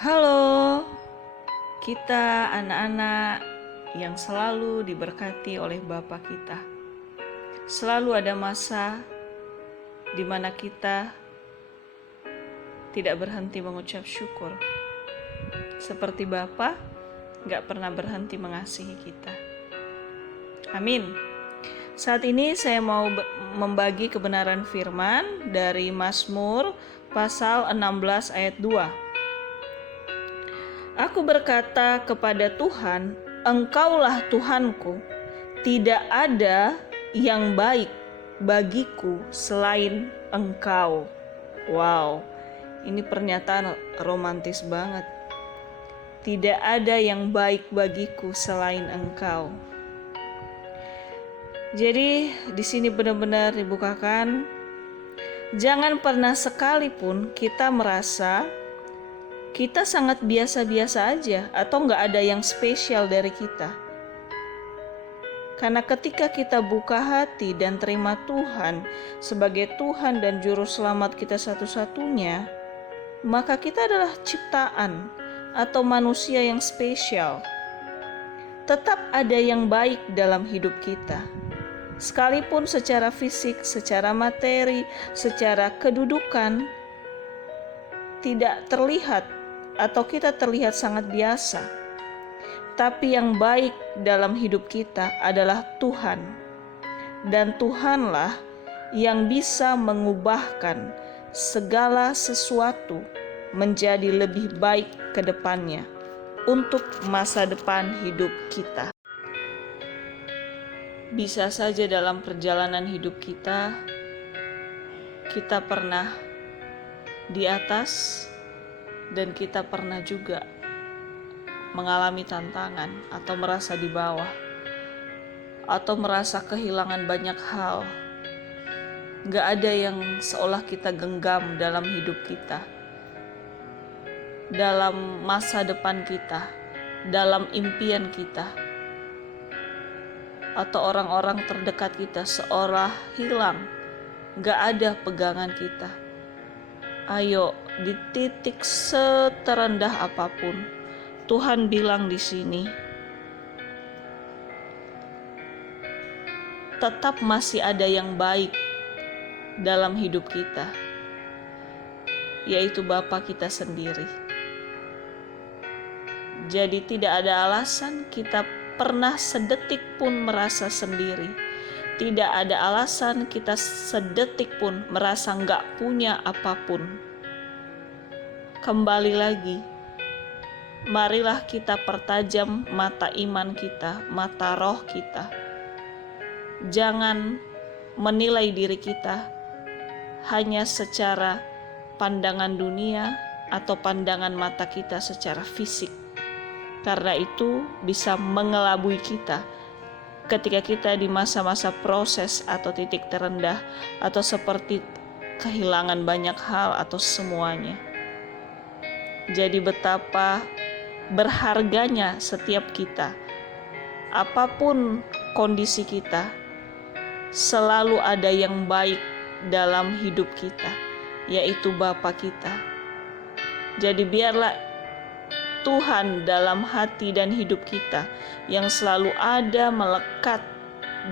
Halo, kita anak-anak yang selalu diberkati oleh Bapa kita. Selalu ada masa di mana kita tidak berhenti mengucap syukur. Seperti Bapa gak pernah berhenti mengasihi kita. Amin. Saat ini saya mau membagi kebenaran firman dari Mazmur pasal 16 ayat 2. Aku berkata kepada Tuhan, Engkaulah Tuhanku, tidak ada yang baik bagiku selain Engkau. Wow, ini pernyataan romantis banget. Tidak ada yang baik bagiku selain Engkau. Jadi di sini benar-benar dibukakan, jangan pernah sekalipun kita merasa kita sangat biasa-biasa aja atau nggak ada yang spesial dari kita. Karena ketika kita buka hati dan terima Tuhan sebagai Tuhan dan Juru Selamat kita satu-satunya, maka kita adalah ciptaan atau manusia yang spesial. Tetap ada yang baik dalam hidup kita. Sekalipun secara fisik, secara materi, secara kedudukan tidak terlihat atau kita terlihat sangat biasa, tapi yang baik dalam hidup kita adalah Tuhan, dan Tuhanlah yang bisa mengubahkan segala sesuatu menjadi lebih baik ke depannya untuk masa depan hidup kita. Bisa saja dalam perjalanan hidup kita pernah di atas dan kita pernah juga mengalami tantangan atau merasa di bawah atau merasa kehilangan banyak hal. Gak ada yang seolah kita genggam dalam hidup kita, dalam masa depan kita, dalam impian kita, atau orang-orang terdekat kita seolah hilang. Gak ada pegangan kita. Ayo, di titik seterendah apapun, Tuhan bilang di sini, tetap masih ada yang baik dalam hidup kita, yaitu Bapa kita sendiri. Jadi tidak ada alasan kita pernah sedetik pun merasa sendiri. Tidak ada alasan kita sedetik pun merasa nggak punya apapun. Kembali lagi, marilah kita pertajam mata iman kita, mata roh kita. Jangan menilai diri kita hanya secara pandangan dunia atau pandangan mata kita secara fisik. Karena itu bisa mengelabui kita ketika kita di masa-masa proses atau titik terendah atau seperti kehilangan banyak hal atau semuanya. Jadi betapa berharganya setiap kita, apapun kondisi kita, selalu ada yang baik dalam hidup kita, yaitu Bapa kita. Jadi biarlah Tuhan dalam hati dan hidup kita yang selalu ada melekat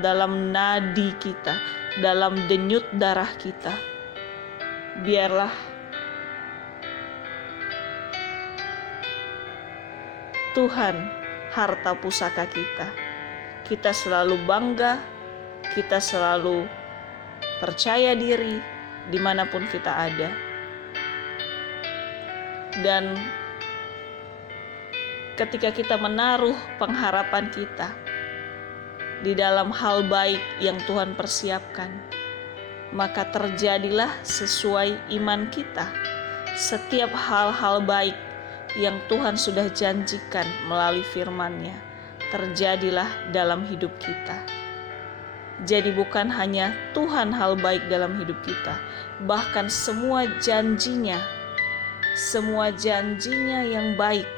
dalam nadi kita, dalam denyut darah kita. Biarlah Tuhan harta pusaka kita. Kita selalu bangga, kita selalu percaya diri dimanapun kita ada. Dan ketika kita menaruh pengharapan kita di dalam hal baik yang Tuhan persiapkan, maka terjadilah sesuai iman kita setiap hal-hal baik yang Tuhan sudah janjikan melalui firman-Nya, terjadilah dalam hidup kita. Jadi bukan hanya Tuhan hal baik dalam hidup kita, bahkan semua janjinya yang baik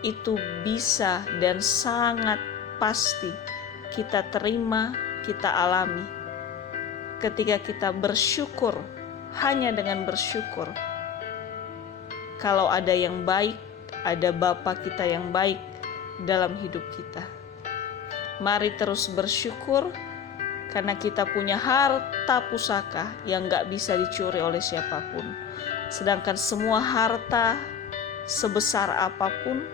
itu bisa dan sangat pasti kita terima, kita alami ketika kita bersyukur, hanya dengan bersyukur kalau ada yang baik, ada Bapa kita yang baik dalam hidup kita. Mari terus bersyukur karena kita punya harta pusaka yang gak bisa dicuri oleh siapapun. Sedangkan semua harta sebesar apapun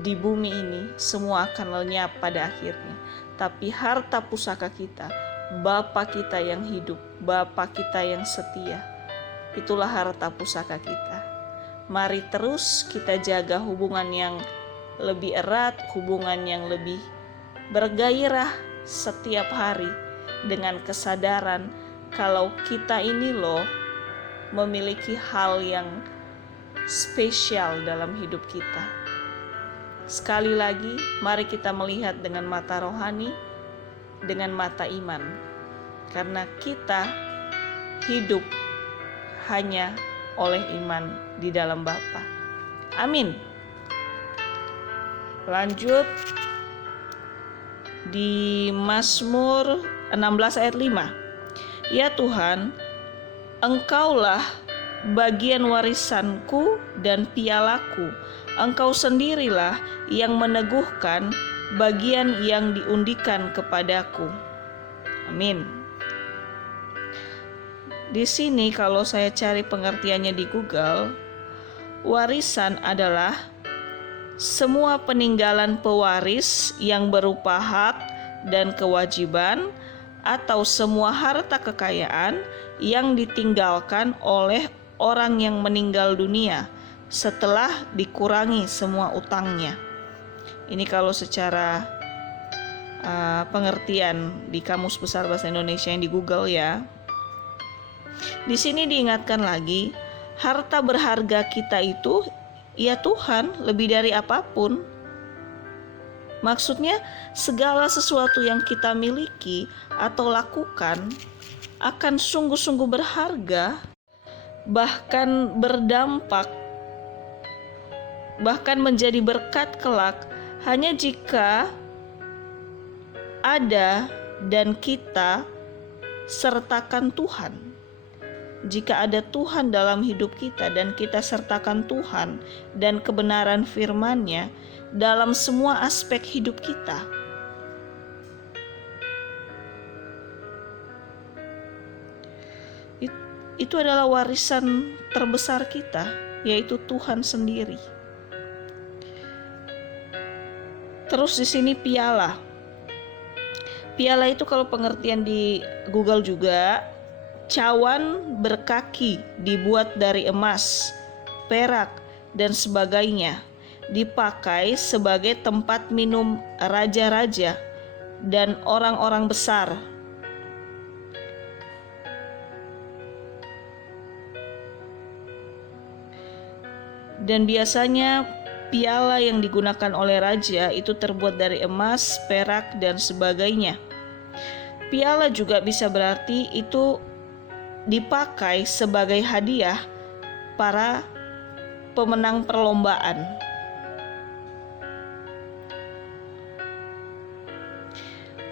di bumi ini semua akan lenyap pada akhirnya. Tapi harta pusaka kita, Bapa kita yang hidup, Bapa kita yang setia, itulah harta pusaka kita. Mari terus kita jaga hubungan yang lebih erat, hubungan yang lebih bergairah setiap hari dengan kesadaran kalau kita ini loh memiliki hal yang spesial dalam hidup kita. Sekali lagi, mari kita melihat dengan mata rohani, dengan mata iman. Karena kita hidup hanya oleh iman di dalam Bapa. Amin. Lanjut di Mazmur 16 ayat 5. Ya Tuhan, Engkaulah bagian warisanku dan pialaku. Engkau sendirilah yang meneguhkan bagian yang diundikan kepadaku. Amin. Di sini kalau saya cari pengertiannya di Google, warisan adalah semua peninggalan pewaris yang berupa hak dan kewajiban atau semua harta kekayaan yang ditinggalkan oleh orang yang meninggal dunia setelah dikurangi semua utangnya. Ini kalau secara pengertian di Kamus Besar Bahasa Indonesia yang di Google ya. Di sini diingatkan lagi, harta berharga kita itu ya Tuhan lebih dari apapun. Maksudnya segala sesuatu yang kita miliki atau lakukan akan sungguh-sungguh berharga, bahkan berdampak, bahkan menjadi berkat kelak hanya jika ada dan kita sertakan Tuhan. Jika ada Tuhan dalam hidup kita dan kita sertakan Tuhan dan kebenaran firman-Nya dalam semua aspek hidup kita. Itu adalah warisan terbesar kita, yaitu Tuhan sendiri. Terus di sini piala. Piala itu kalau pengertian di Google juga, cawan berkaki dibuat dari emas, perak, dan sebagainya, dipakai sebagai tempat minum raja-raja dan orang-orang besar. Dan biasanya piala yang digunakan oleh raja itu terbuat dari emas, perak, dan sebagainya. Piala juga bisa berarti itu dipakai sebagai hadiah para pemenang perlombaan.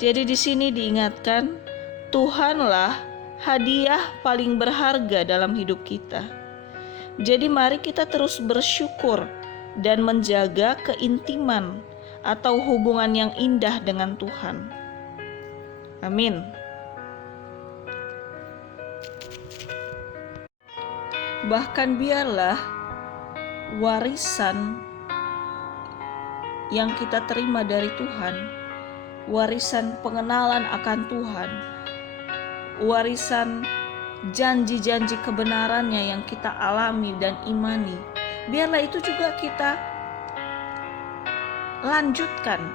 Jadi di sini diingatkan, Tuhanlah hadiah paling berharga dalam hidup kita. Jadi mari kita terus bersyukur dan menjaga keintiman atau hubungan yang indah dengan Tuhan. Amin. Bahkan biarlah warisan yang kita terima dari Tuhan, warisan pengenalan akan Tuhan, warisan janji-janji kebenarannya yang kita alami dan imani, biarlah itu juga kita lanjutkan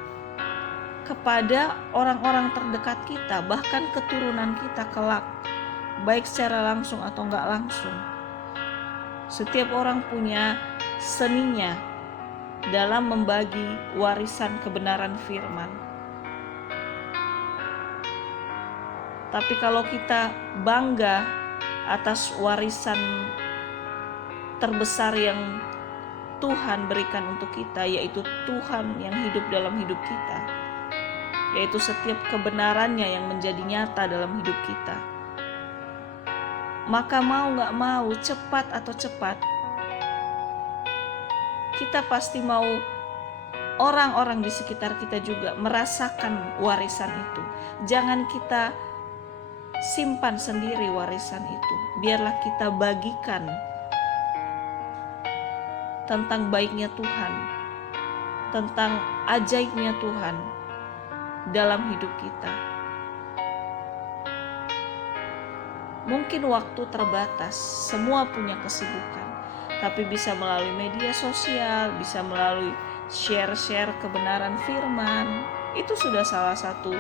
kepada orang-orang terdekat kita, bahkan keturunan kita kelak, baik secara langsung atau enggak langsung. Setiap orang punya seninya dalam membagi warisan kebenaran firman. Tapi kalau kita bangga atas warisan terbesar yang Tuhan berikan untuk kita, yaitu Tuhan yang hidup dalam hidup kita, yaitu setiap kebenarannya yang menjadi nyata dalam hidup kita, maka mau gak mau, cepat atau cepat, kita pasti mau orang-orang di sekitar kita juga merasakan warisan itu. Jangan kita simpan sendiri warisan itu. Biarlah kita bagikan tentang baiknya Tuhan, tentang ajaibnya Tuhan dalam hidup kita. Mungkin waktu terbatas, semua punya kesibukan, tapi bisa melalui media sosial, bisa melalui share-share kebenaran firman. Itu sudah salah satu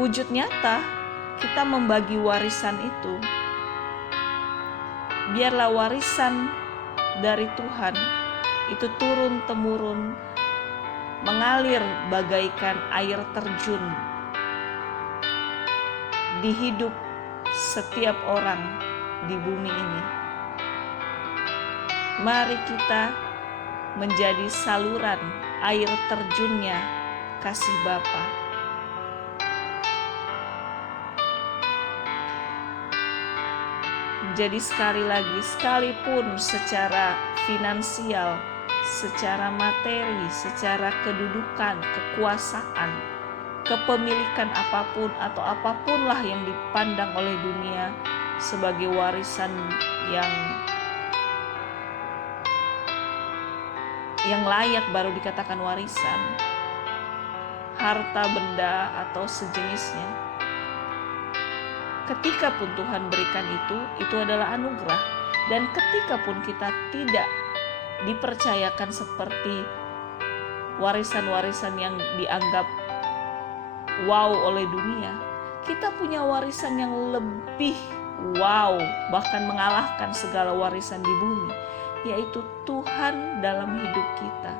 wujud nyata kita membagi warisan itu. Biarlah warisan dari Tuhan itu turun-temurun, mengalir bagaikan air terjun di hidup setiap orang di bumi ini. Mari kita menjadi saluran air terjunnya kasih Bapa. Jadi sekali lagi, sekalipun secara finansial, secara materi, secara kedudukan, kekuasaan, kepemilikan apapun atau apapun lah yang dipandang oleh dunia sebagai warisan yang layak baru dikatakan warisan, harta benda atau sejenisnya. Ketika pun Tuhan berikan itu adalah anugerah. Dan ketika pun kita tidak dipercayakan seperti warisan-warisan yang dianggap wow oleh dunia, kita punya warisan yang lebih wow, bahkan mengalahkan segala warisan di bumi, yaitu Tuhan dalam hidup kita,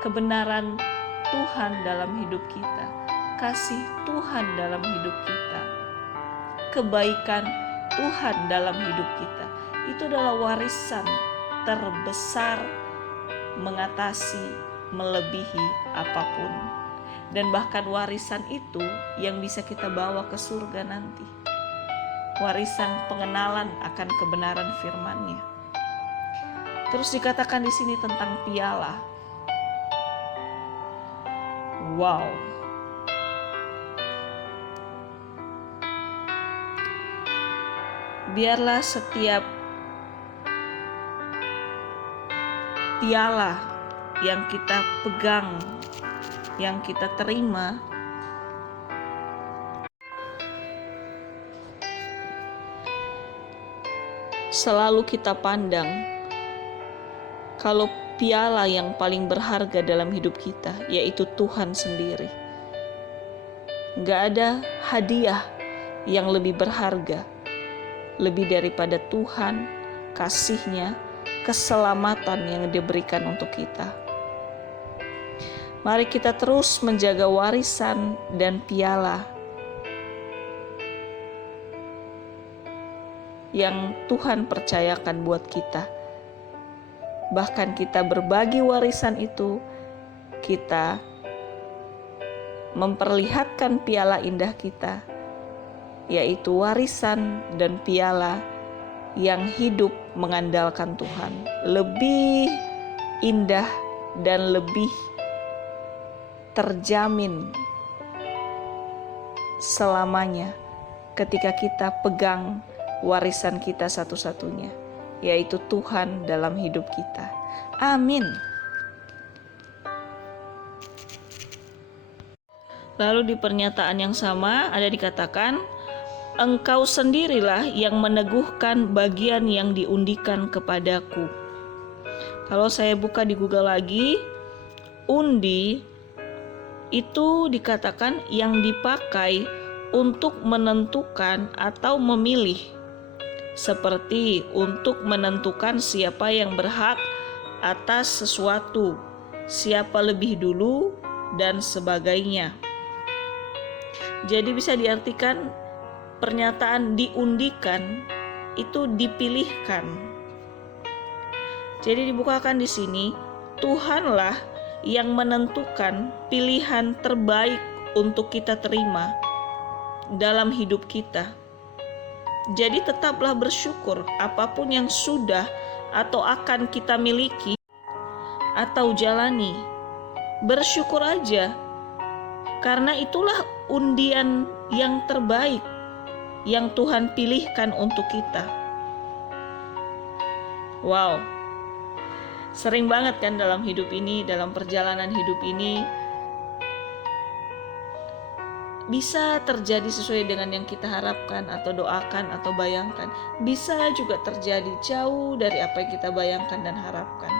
kebenaran Tuhan dalam hidup kita, kasih Tuhan dalam hidup kita, kebaikan Tuhan dalam hidup kita. Itu adalah warisan terbesar, mengatasi, melebihi apapun. Dan bahkan warisan itu yang bisa kita bawa ke surga nanti. Warisan pengenalan akan kebenaran firman-Nya. Terus dikatakan di sini tentang piala. Wow. Biarlah setiap piala yang kita pegang, yang kita terima, selalu kita pandang kalau piala yang paling berharga dalam hidup kita, yaitu Tuhan sendiri. Gak ada hadiah yang lebih berharga, lebih daripada Tuhan, kasih-Nya, keselamatan yang diberikan untuk kita. Mari kita terus menjaga warisan dan piala yang Tuhan percayakan buat kita. Bahkan kita berbagi warisan itu, kita memperlihatkan piala indah kita, yaitu warisan dan piala yang hidup mengandalkan Tuhan. Lebih indah dan lebih terjamin selamanya ketika kita pegang warisan kita satu-satunya, yaitu Tuhan dalam hidup kita. Amin. Lalu di pernyataan yang sama ada dikatakan, Engkau sendirilah yang meneguhkan bagian yang diundikan kepadaku. Kalau saya buka di Google lagi, undi itu dikatakan yang dipakai untuk menentukan atau memilih, seperti untuk menentukan siapa yang berhak atas sesuatu, siapa lebih dulu, dan sebagainya. Jadi bisa diartikan pernyataan diundikan itu dipilihkan. Jadi dibukakan di sini, Tuhanlah yang menentukan pilihan terbaik untuk kita terima dalam hidup kita. Jadi tetaplah bersyukur apapun yang sudah atau akan kita miliki atau jalani. Bersyukur aja, karena itulah undian yang terbaik yang Tuhan pilihkan untuk kita. Wow, sering banget kan dalam hidup ini, dalam perjalanan hidup ini, bisa terjadi sesuai dengan yang kita harapkan atau doakan atau bayangkan. Bisa juga terjadi jauh dari apa yang kita bayangkan dan harapkan.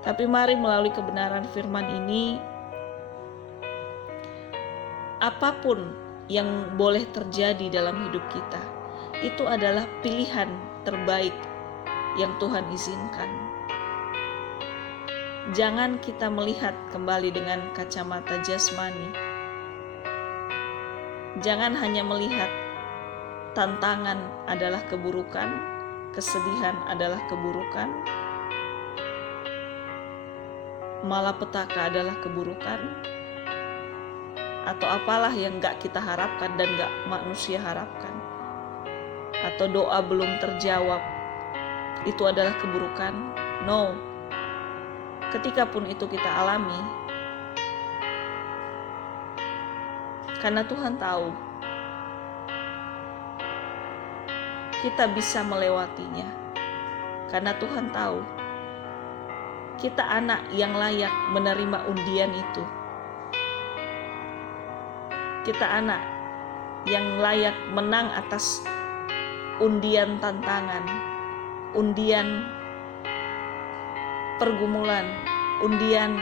Tapi mari melalui kebenaran firman ini, apapun yang boleh terjadi dalam hidup kita, itu adalah pilihan terbaik yang Tuhan izinkan. Jangan kita melihat kembali dengan kacamata jasmani. Jangan hanya melihat tantangan adalah keburukan, kesedihan adalah keburukan, malapetaka adalah keburukan, atau apalah yang gak kita harapkan dan gak manusia harapkan, atau doa belum terjawab, itu adalah keburukan. No, ketika pun itu kita alami, karena Tuhan tahu kita bisa melewatinya. Karena Tuhan tahu kita anak yang layak menerima undian itu. Kita anak yang layak menang atas undian tantangan, undian pergumulan, undian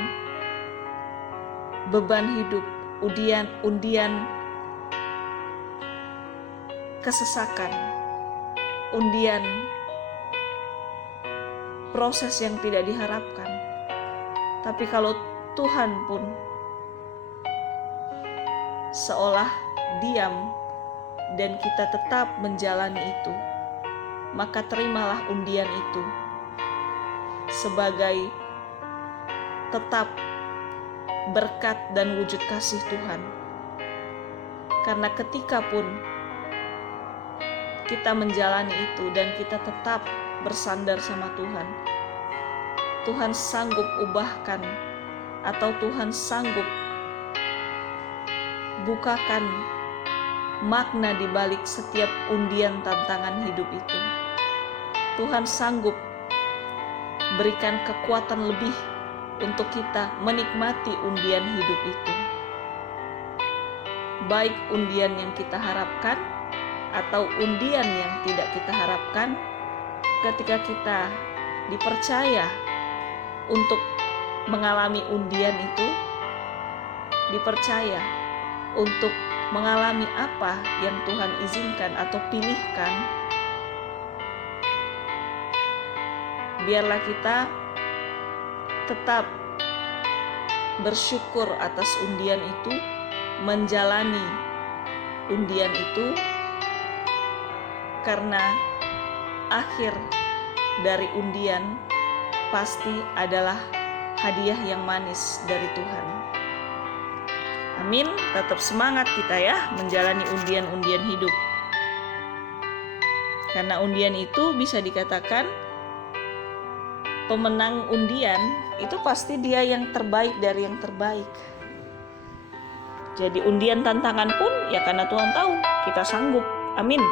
beban hidup, undian kesesakan, undian proses yang tidak diharapkan. Tapi kalau Tuhan pun seolah diam dan kita tetap menjalani itu, maka terimalah undian itu sebagai tetap berkat dan wujud kasih Tuhan. Karena ketika pun kita menjalani itu dan kita tetap bersandar sama Tuhan, Tuhan sanggup ubahkan atau Tuhan sanggup bukakan makna di balik setiap undian tantangan hidup itu. Tuhan sanggup berikan kekuatan lebih untuk kita menikmati undian hidup itu. Baik undian yang kita harapkan atau undian yang tidak kita harapkan, ketika kita dipercaya untuk mengalami undian itu, dipercaya untuk mengalami apa yang Tuhan izinkan atau pilihkan, biarlah kita tetap bersyukur atas undian itu, menjalani undian itu, karena akhir dari undian pasti adalah hadiah yang manis dari Tuhan. Amin. Tetap semangat kita ya menjalani undian-undian hidup. Karena undian itu bisa dikatakan pemenang undian itu pasti dia yang terbaik dari yang terbaik. Jadi undian tantangan pun ya karena Tuhan tahu kita sanggup. Amin.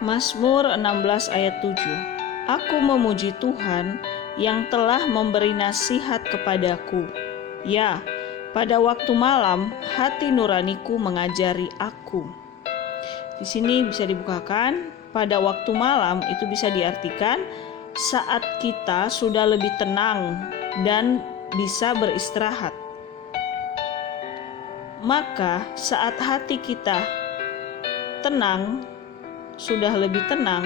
Mazmur 16 ayat 7. Aku memuji Tuhan yang telah memberi nasihat kepadaku. Ya, pada waktu malam hati nuraniku mengajari aku. Di sini bisa dibukakan, pada waktu malam itu bisa diartikan saat kita sudah lebih tenang dan bisa beristirahat. Maka saat hati kita tenang, sudah lebih tenang,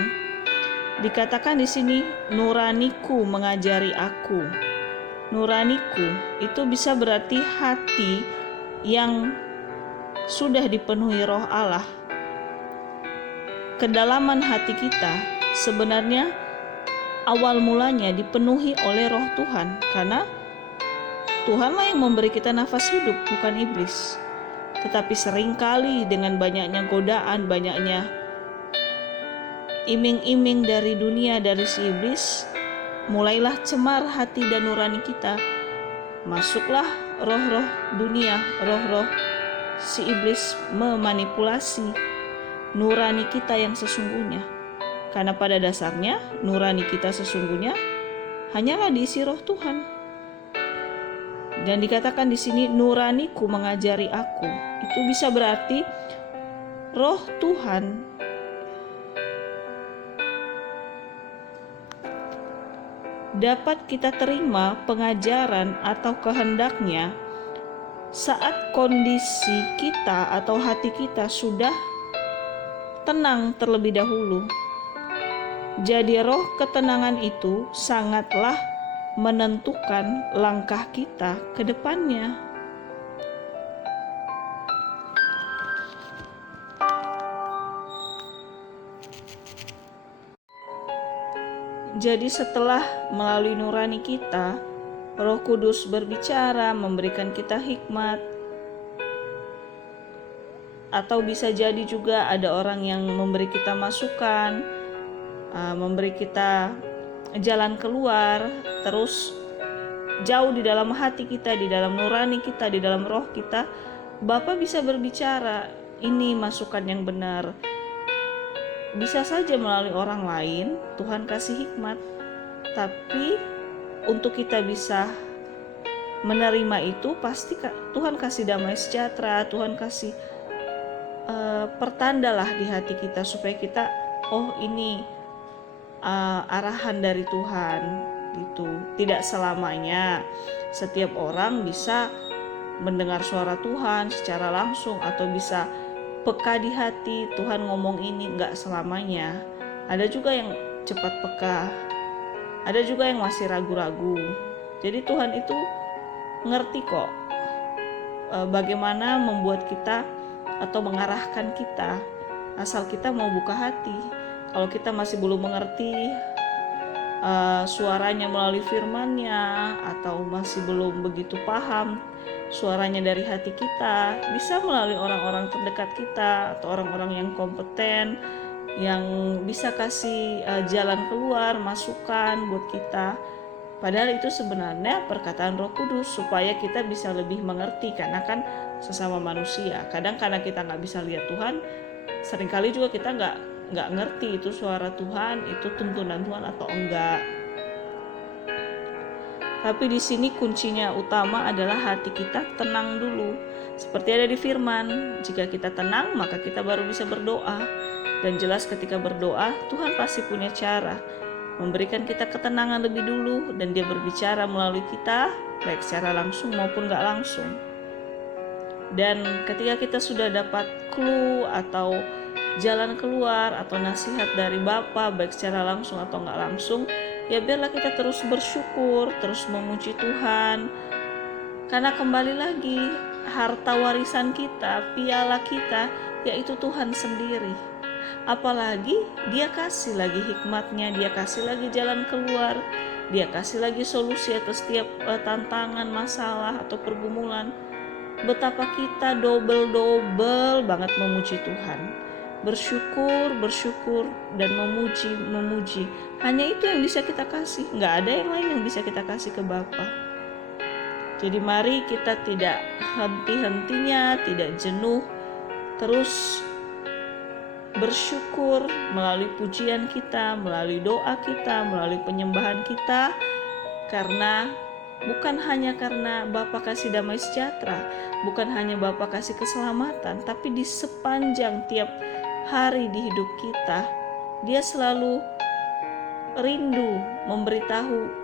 dikatakan di sini nuraniku mengajari aku. Nuraniku itu bisa berarti hati yang sudah dipenuhi roh Allah. Kedalaman hati kita sebenarnya awal mulanya dipenuhi oleh roh Tuhan, karena Tuhanlah yang memberi kita nafas hidup, bukan iblis. Tetapi seringkali dengan banyaknya godaan, banyaknya iming-iming dari dunia, dari si iblis, mulailah cemar hati dan nurani kita. Masuklah roh-roh dunia, roh-roh si iblis memanipulasi nurani kita yang sesungguhnya. Karena pada dasarnya nurani kita sesungguhnya hanyalah diisi roh Tuhan. Dan dikatakan di sini, nuraniku mengajari aku. Itu bisa berarti roh Tuhan dapat kita terima pengajaran atau kehendaknya saat kondisi kita atau hati kita sudah tenang terlebih dahulu. Jadi roh ketenangan itu sangatlah menentukan langkah kita ke depannya. Jadi setelah melalui nurani kita, Roh Kudus berbicara, memberikan kita hikmat. Atau bisa jadi juga ada orang yang memberi kita masukan, memberi kita jalan keluar, terus jauh di dalam hati kita, di dalam nurani kita, di dalam roh kita, Bapa bisa berbicara, ini masukan yang benar. Bisa saja melalui orang lain, Tuhan kasih hikmat, tapi untuk kita bisa menerima itu, pasti Tuhan kasih damai sejahtera, Tuhan kasih pertandalah di hati kita, supaya kita, oh ini arahan dari Tuhan gitu. Tidak selamanya setiap orang bisa mendengar suara Tuhan secara langsung atau bisa peka di hati, Tuhan ngomong ini, enggak selamanya. Ada juga yang cepat peka, ada juga yang masih ragu-ragu. Jadi Tuhan itu ngerti kok bagaimana membuat kita atau mengarahkan kita, asal kita mau buka hati. Kalau kita masih belum mengerti suaranya melalui firman-Nya, atau masih belum begitu paham suaranya dari hati kita, bisa melalui orang-orang terdekat kita atau orang-orang yang kompeten, yang bisa kasih jalan keluar, masukan buat kita. Padahal itu sebenarnya perkataan Roh Kudus supaya kita bisa lebih mengerti, karena kan sesama manusia. Kadang karena kita nggak bisa lihat Tuhan, seringkali juga kita nggak ngerti itu suara Tuhan, itu tuntunan Tuhan atau enggak. Tapi di sini kuncinya utama adalah hati kita tenang dulu. Seperti ada di firman, jika kita tenang maka kita baru bisa berdoa. Dan jelas ketika berdoa, Tuhan pasti punya cara memberikan kita ketenangan lebih dulu, dan Dia berbicara melalui kita, baik secara langsung maupun gak langsung. Dan ketika kita sudah dapat clue atau jalan keluar atau nasihat dari Bapa, baik secara langsung atau gak langsung, ya biarlah kita terus bersyukur, terus memuji Tuhan. Karena kembali lagi, harta warisan kita, piala kita, yaitu Tuhan sendiri. Apalagi Dia kasih lagi hikmatnya, Dia kasih lagi jalan keluar, Dia kasih lagi solusi atas setiap tantangan, masalah atau pergumulan. Betapa kita double banget memuji Tuhan, bersyukur dan memuji. Hanya itu yang bisa kita kasih, nggak ada yang lain yang bisa kita kasih ke Bapa. Jadi mari kita tidak henti-hentinya, tidak jenuh, terus bersyukur melalui pujian kita, melalui doa kita, melalui penyembahan kita, karena bukan hanya karena Bapa kasih damai sejahtera, bukan hanya Bapa kasih keselamatan, tapi di sepanjang tiap hari di hidup kita, Dia selalu rindu memberitahu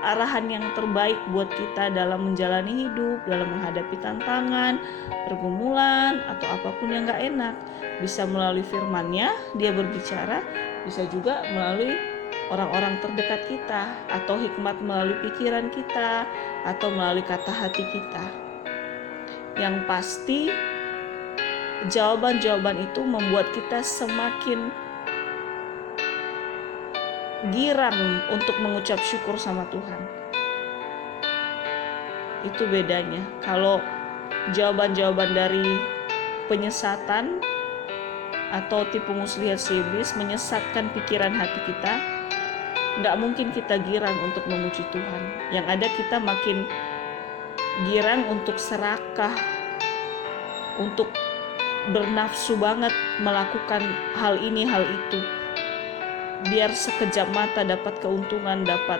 arahan yang terbaik buat kita dalam menjalani hidup, dalam menghadapi tantangan, pergumulan, atau apapun yang gak enak. Bisa melalui firman-Nya, Dia berbicara, bisa juga melalui orang-orang terdekat kita, atau hikmat melalui pikiran kita, atau melalui kata hati kita. Yang pasti, jawaban-jawaban itu membuat kita semakin girang untuk mengucap syukur sama Tuhan. Itu bedanya. Kalau jawaban-jawaban dari penyesatan atau tipu muslihat si iblis menyesatkan pikiran hati kita, nggak mungkin kita girang untuk memuji Tuhan. Yang ada kita makin girang untuk serakah, untuk bernafsu banget melakukan hal ini hal itu, biar sekejap mata dapat keuntungan, dapat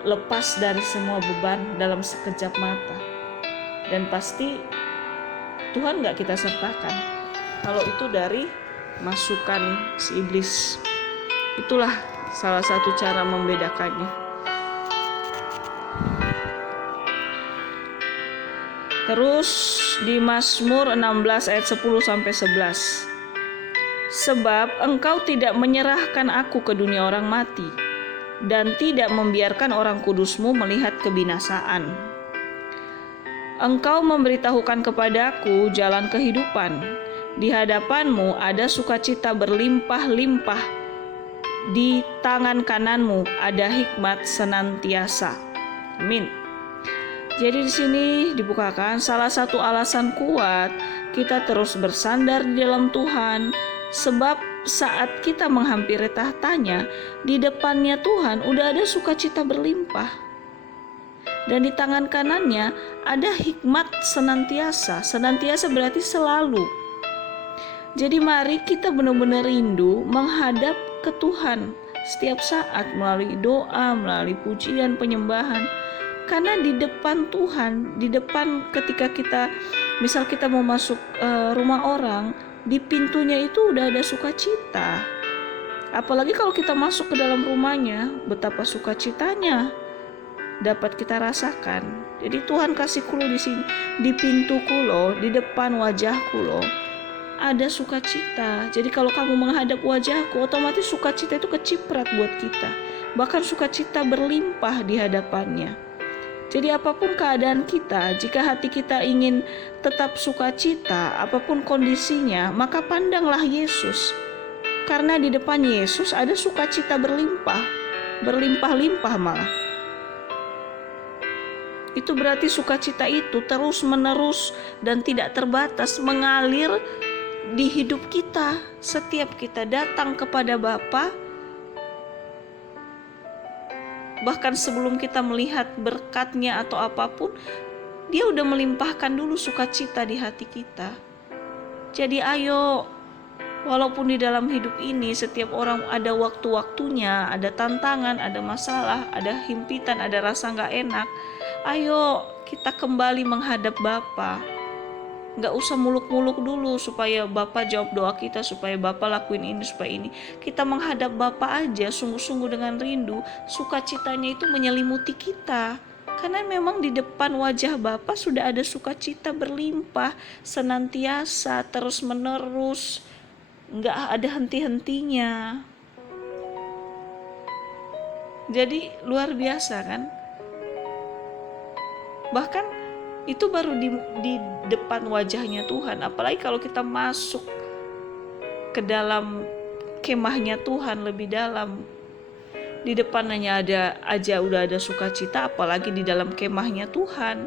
lepas dari semua beban dalam sekejap mata. Dan pasti Tuhan gak kita sertakan kalau itu dari masukan si iblis. Itulah salah satu cara membedakannya. Terus di Mazmur 16 ayat 10-11. Sebab engkau tidak menyerahkan aku ke dunia orang mati, dan tidak membiarkan orang kudusmu melihat kebinasaan. Engkau memberitahukan kepadaku jalan kehidupan. Di hadapanmu ada sukacita berlimpah-limpah. Di tangan kananmu ada hikmat senantiasa. Amin. Jadi di sini dibukakan salah satu alasan kuat kita terus bersandar di dalam Tuhan. Sebab saat kita menghampiri tahtanya, di depannya Tuhan udah ada sukacita berlimpah. Dan di tangan kanannya ada hikmat senantiasa. Senantiasa berarti selalu. Jadi mari kita benar-benar rindu menghadap ke Tuhan setiap saat melalui doa, melalui pujian, penyembahan. Karena di depan Tuhan, di depan ketika kita, misal kita mau masuk rumah orang, di pintunya itu udah ada sukacita. Apalagi kalau kita masuk ke dalam rumahnya, betapa sukacitanya dapat kita rasakan. Jadi Tuhan kasih kulo di sini, di pintuku loh, di depan wajahku loh, ada sukacita. Jadi kalau kamu menghadap wajahku, otomatis sukacita itu keciprat buat kita. Bahkan sukacita berlimpah di hadapannya. Jadi apapun keadaan kita, jika hati kita ingin tetap sukacita, apapun kondisinya, maka pandanglah Yesus. Karena di depan Yesus ada sukacita berlimpah, berlimpah-limpah malah. Itu berarti sukacita itu terus-menerus dan tidak terbatas mengalir di hidup kita. Setiap kita datang kepada Bapa, bahkan sebelum kita melihat berkatnya atau apapun, dia udah melimpahkan dulu sukacita di hati kita. Jadi ayo, walaupun di dalam hidup ini setiap orang ada waktu-waktunya, ada tantangan, ada masalah, ada himpitan, ada rasa gak enak, ayo kita kembali menghadap Bapa. Gak usah muluk-muluk dulu supaya Bapa jawab doa kita, supaya Bapa lakuin ini, supaya ini. Kita menghadap Bapa aja sungguh-sungguh dengan rindu, sukacitanya itu menyelimuti kita. Karena memang di depan wajah Bapa sudah ada sukacita berlimpah, senantiasa, terus-menerus, gak ada henti-hentinya. Jadi luar biasa kan? Bahkan itu baru di depan wajahnya Tuhan. Apalagi kalau kita masuk ke dalam kemahnya Tuhan lebih dalam, di depannya udah ada sukacita, apalagi di dalam kemahnya Tuhan.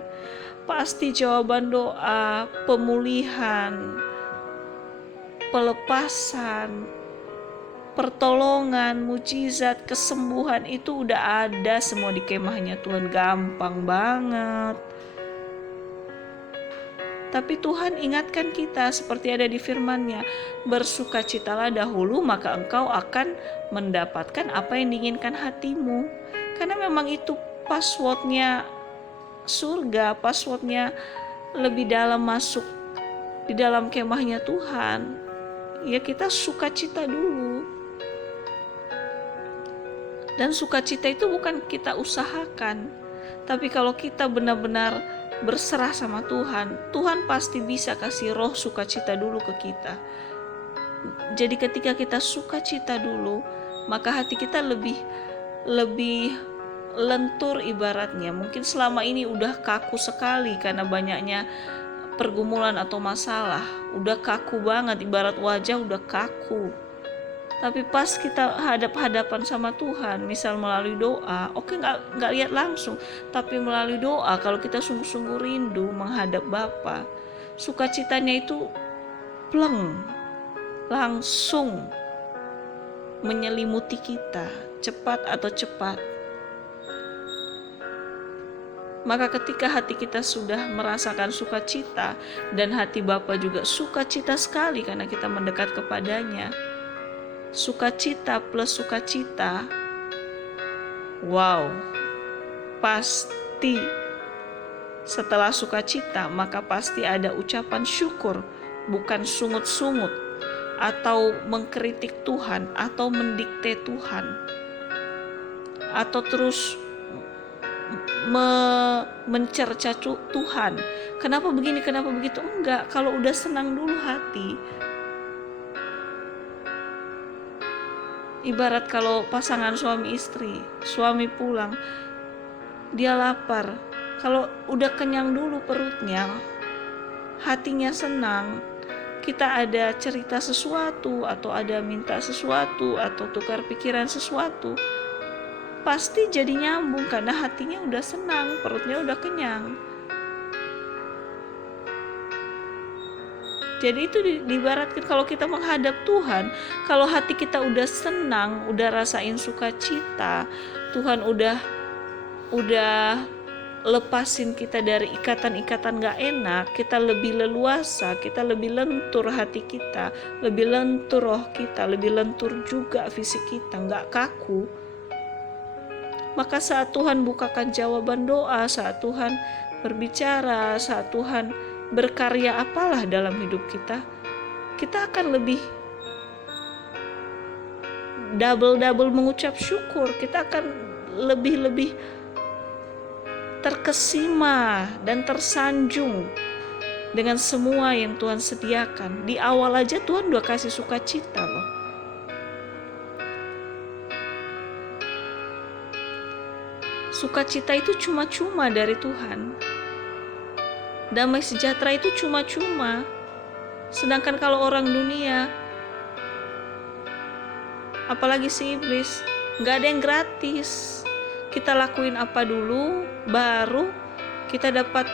Pasti jawaban doa, pemulihan, pelepasan, pertolongan, mujizat, kesembuhan itu udah ada semua di kemahnya Tuhan. Gampang banget. Tapi Tuhan ingatkan kita seperti ada di firman-Nya, bersukacitalah dahulu maka engkau akan mendapatkan apa yang diinginkan hatimu. Karena memang itu passwordnya surga, passwordnya lebih dalam masuk di dalam kemahnya Tuhan. Ya kita sukacita dulu. Dan sukacita itu bukan kita usahakan, tapi kalau kita benar-benar berserah sama Tuhan, Tuhan pasti bisa kasih roh sukacita dulu ke kita. Jadi ketika kita sukacita dulu, maka hati kita lebih lentur ibaratnya. Mungkin selama ini udah kaku sekali karena banyaknya pergumulan atau masalah. Udah kaku banget, ibarat wajah udah kaku. Tapi pas kita hadap-hadapan sama Tuhan, misal melalui doa, oke nggak lihat langsung, tapi melalui doa, kalau kita sungguh-sungguh rindu menghadap Bapa, sukacitanya itu pleng, langsung menyelimuti kita, cepat atau cepat. Maka ketika hati kita sudah merasakan sukacita, dan hati Bapa juga sukacita sekali karena kita mendekat kepadanya, sukacita plus sukacita, wow, pasti setelah sukacita maka pasti ada ucapan syukur, bukan sungut-sungut atau mengkritik Tuhan atau mendikte Tuhan atau terus mencerca Tuhan. Kenapa begini, kenapa begitu? Enggak, kalau udah senang dulu hati. Ibarat kalau pasangan suami istri, suami pulang, dia lapar. Kalau udah kenyang dulu perutnya, hatinya senang. Kita ada cerita sesuatu atau ada minta sesuatu atau tukar pikiran sesuatu, pasti jadi nyambung karena hatinya udah senang, perutnya udah kenyang. Jadi itu diibaratkan kalau kita menghadap Tuhan, kalau hati kita udah senang, udah rasain sukacita, Tuhan udah lepasin kita dari ikatan-ikatan gak enak, kita lebih leluasa, kita lebih lentur hati kita, lebih lentur roh kita, lebih lentur juga fisik kita, gak kaku. Maka saat Tuhan bukakan jawaban doa, saat Tuhan berbicara, saat Tuhan berkarya apalah dalam hidup kita, kita akan lebih double mengucap syukur. Kita akan lebih terkesima dan tersanjung dengan semua yang Tuhan sediakan. Di awal aja Tuhan udah kasih sukacita loh. Sukacita itu cuma-cuma dari Tuhan. Damai sejahtera itu cuma-cuma. Sedangkan kalau orang dunia, apalagi si iblis, gak ada yang gratis. Kita lakuin apa dulu, baru kita dapat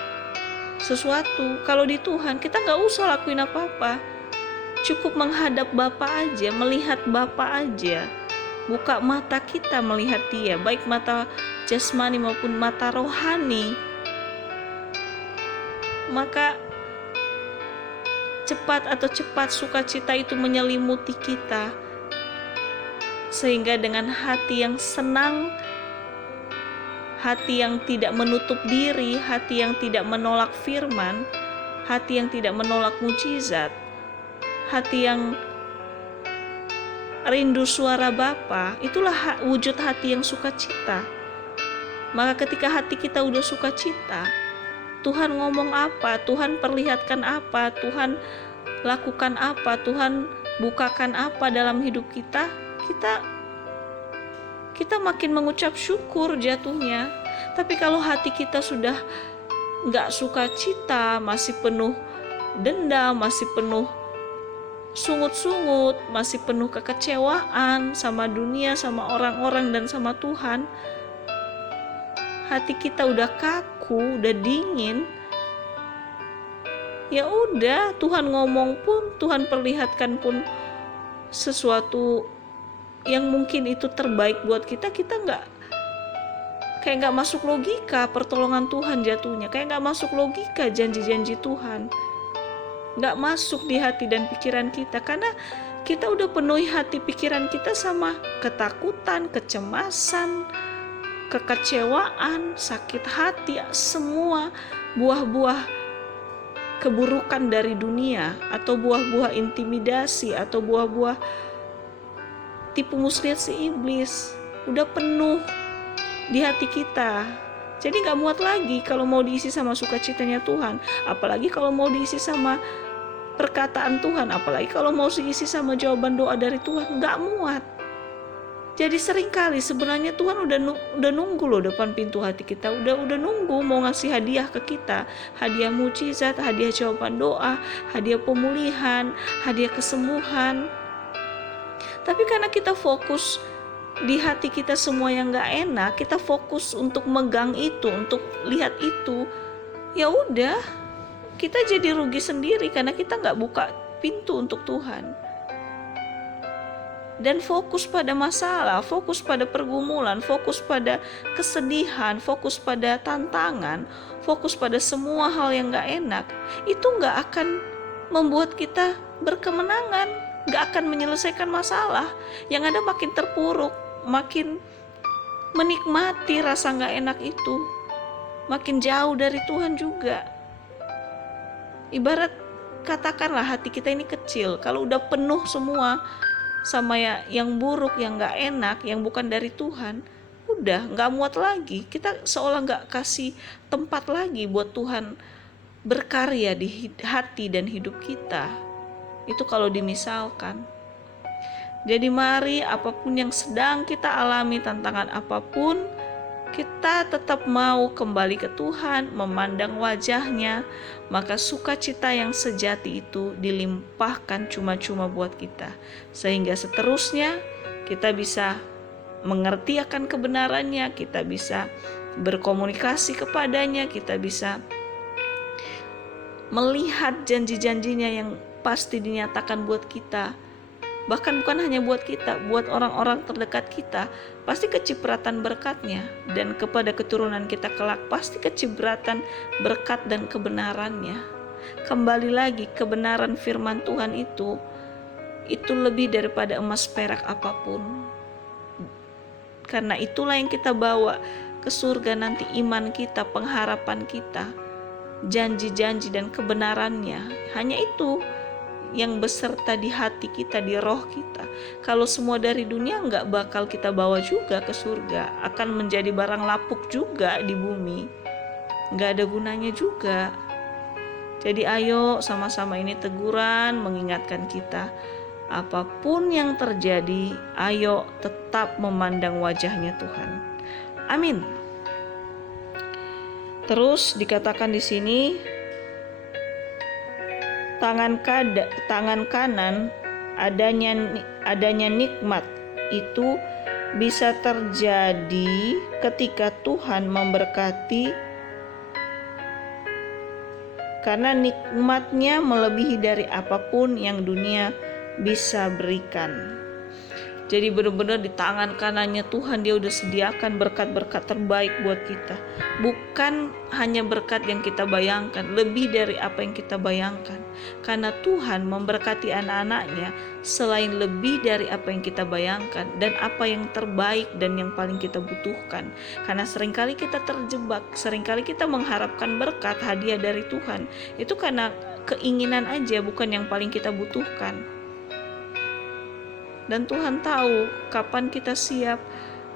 sesuatu. Kalau di Tuhan, kita gak usah lakuin apa-apa. Cukup menghadap Bapa aja, melihat Bapa aja. Buka mata kita melihat Dia, baik mata jasmani maupun mata rohani. Maka cepat sukacita itu menyelimuti kita, sehingga dengan hati yang senang, hati yang tidak menutup diri, hati yang tidak menolak firman, hati yang tidak menolak mujizat, hati yang rindu suara Bapa, itulah wujud hati yang sukacita. Maka ketika hati kita udah sukacita, Tuhan ngomong apa, Tuhan perlihatkan apa, Tuhan lakukan apa, Tuhan bukakan apa dalam hidup kita, kita makin mengucap syukur jatuhnya. Tapi kalau hati kita sudah gak sukacita, masih penuh dendam, masih penuh sungut-sungut, masih penuh kekecewaan sama dunia, sama orang-orang, dan sama Tuhan, hati kita udah kaku, udah dingin, ya udah, Tuhan ngomong pun, Tuhan perlihatkan pun sesuatu yang mungkin itu terbaik buat kita kayak nggak masuk logika pertolongan Tuhan jatuhnya, kayak nggak masuk logika janji-janji Tuhan, nggak masuk di hati dan pikiran kita, karena kita udah penuhi hati pikiran kita sama ketakutan, kecemasan, kekecewaan, sakit hati, semua buah-buah keburukan dari dunia, atau buah-buah intimidasi, atau buah-buah tipu muslihat si iblis udah penuh di hati kita. Jadi gak muat lagi kalau mau diisi sama sukacitanya Tuhan, apalagi kalau mau diisi sama perkataan Tuhan, apalagi kalau mau diisi sama jawaban doa dari Tuhan, gak muat. Jadi seringkali sebenarnya Tuhan udah nunggu loh depan pintu hati kita, udah nunggu mau ngasih hadiah ke kita, hadiah mujizat, hadiah jawaban doa, hadiah pemulihan, hadiah kesembuhan. Tapi karena kita fokus di hati kita semua yang gak enak, kita fokus untuk megang itu, untuk lihat itu, ya udah, kita jadi rugi sendiri karena kita gak buka pintu untuk Tuhan. dan fokus pada masalah, fokus pada pergumulan, fokus pada kesedihan, fokus pada tantangan, fokus pada semua hal yang gak enak, itu gak akan membuat kita berkemenangan, gak akan menyelesaikan masalah. Yang ada makin terpuruk, makin menikmati rasa gak enak itu, makin jauh dari Tuhan juga. Ibarat katakanlah hati kita ini kecil, kalau udah penuh semua sama yang buruk, yang gak enak, yang bukan dari Tuhan, udah gak muat lagi. Kita seolah gak kasih tempat lagi buat Tuhan berkarya di hati dan hidup kita. Itu kalau dimisalkan. Jadi mari apapun yang sedang kita alami, tantangan apapun, kita tetap mau kembali ke Tuhan, memandang wajah-Nya, maka sukacita yang sejati itu dilimpahkan cuma-cuma buat kita. Sehingga seterusnya kita bisa mengerti akan kebenarannya, kita bisa berkomunikasi kepadanya, kita bisa melihat janji-janjinya yang pasti dinyatakan buat kita. Bahkan bukan hanya buat kita, buat orang-orang terdekat kita, pasti kecipratan berkat-Nya. Dan kepada keturunan kita kelak, pasti kecipratan berkat dan kebenaran-Nya. Kembali lagi, kebenaran firman Tuhan itu lebih daripada emas perak apapun. Karena itulah yang kita bawa ke surga nanti, iman kita, pengharapan kita, janji-janji dan kebenarannya. Hanya itu yang beserta di hati kita, di roh kita. Kalau semua dari dunia nggak bakal kita bawa juga ke surga, akan menjadi barang lapuk juga di bumi, nggak ada gunanya juga. Jadi ayo sama-sama, ini teguran mengingatkan kita, apapun yang terjadi, ayo tetap memandang wajah-Nya Tuhan. Amin. Terus dikatakan di sini, tangan kanan adanya nikmat itu bisa terjadi ketika Tuhan memberkati, karena nikmat-Nya melebihi dari apapun yang dunia bisa berikan. Jadi benar-benar di tangan kanannya Tuhan, Dia udah sediakan berkat-berkat terbaik buat kita. Bukan hanya berkat yang kita bayangkan, lebih dari apa yang kita bayangkan. Karena Tuhan memberkati anak-anak-Nya selain lebih dari apa yang kita bayangkan, dan apa yang terbaik dan yang paling kita butuhkan. Karena seringkali kita terjebak, seringkali kita mengharapkan berkat, hadiah dari Tuhan, itu karena keinginan aja, bukan yang paling kita butuhkan. Dan Tuhan tahu kapan kita siap,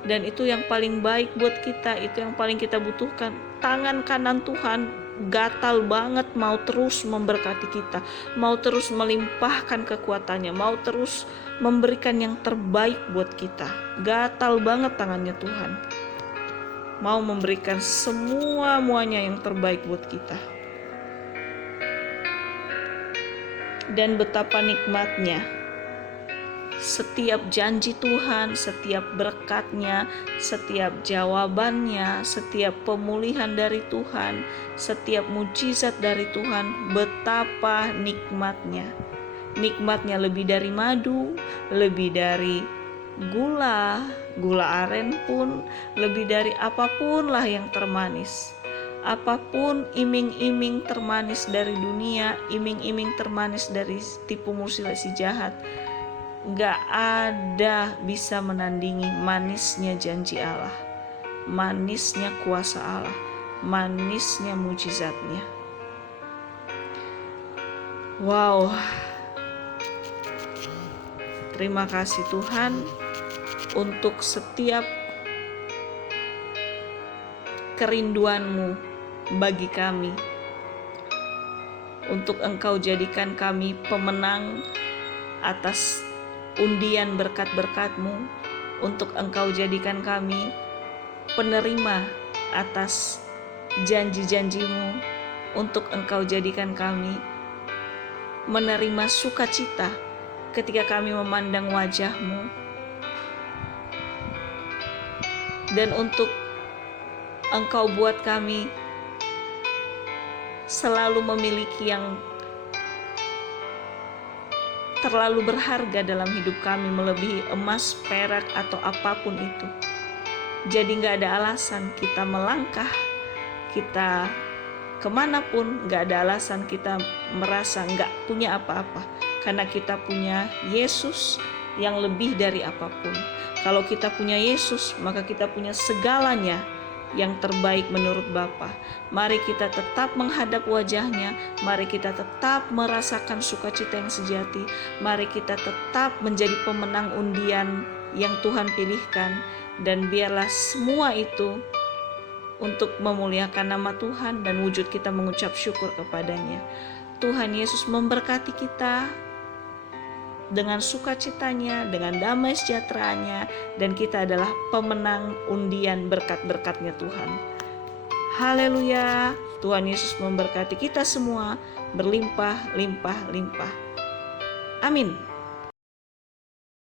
dan itu yang paling baik buat kita, itu yang paling kita butuhkan. Tangan kanan Tuhan gatal banget mau terus memberkati kita, mau terus melimpahkan kekuatannya, mau terus memberikan yang terbaik buat kita. Gatal banget tangannya Tuhan, mau memberikan semuanya yang terbaik buat kita. Dan betapa nikmatnya setiap janji Tuhan, setiap berkat-Nya, setiap jawabannya, setiap pemulihan dari Tuhan, setiap mujizat dari Tuhan, betapa nikmatnya. Nikmatnya lebih dari madu, lebih dari gula aren pun, lebih dari apapun lah yang termanis. Apapun iming-iming termanis dari dunia, iming-iming termanis dari tipu muslihat si jahat, gak ada bisa menandingi manisnya janji Allah, manisnya kuasa Allah, manisnya mujizatnya. Wow, terima kasih Tuhan untuk setiap kerinduan-Mu bagi kami, untuk Engkau jadikan kami pemenang atas undian berkat-berkat-Mu, untuk Engkau jadikan kami penerima atas janji-janji-Mu, untuk Engkau jadikan kami menerima sukacita ketika kami memandang wajah-Mu, dan untuk Engkau buat kami selalu memiliki yang terlalu berharga dalam hidup kami, melebihi emas, perak, atau apapun itu. Jadi gak ada alasan kita melangkah, kita kemanapun, gak ada alasan kita merasa gak punya apa-apa, karena kita punya Yesus yang lebih dari apapun. Kalau kita punya Yesus, maka kita punya segalanya yang terbaik menurut Bapa. Mari kita tetap menghadap wajahnya, mari kita tetap merasakan sukacita yang sejati, mari kita tetap menjadi pemenang undian yang Tuhan pilihkan, dan biarlah semua itu untuk memuliakan nama Tuhan dan wujud kita mengucap syukur kepadanya. Tuhan Yesus memberkati kita dengan sukacitanya, dengan damai sejahteranya, dan kita adalah pemenang undian berkat-berkatnya Tuhan. Haleluya. Tuhan Yesus memberkati kita semua berlimpah, limpah, limpah. Amin.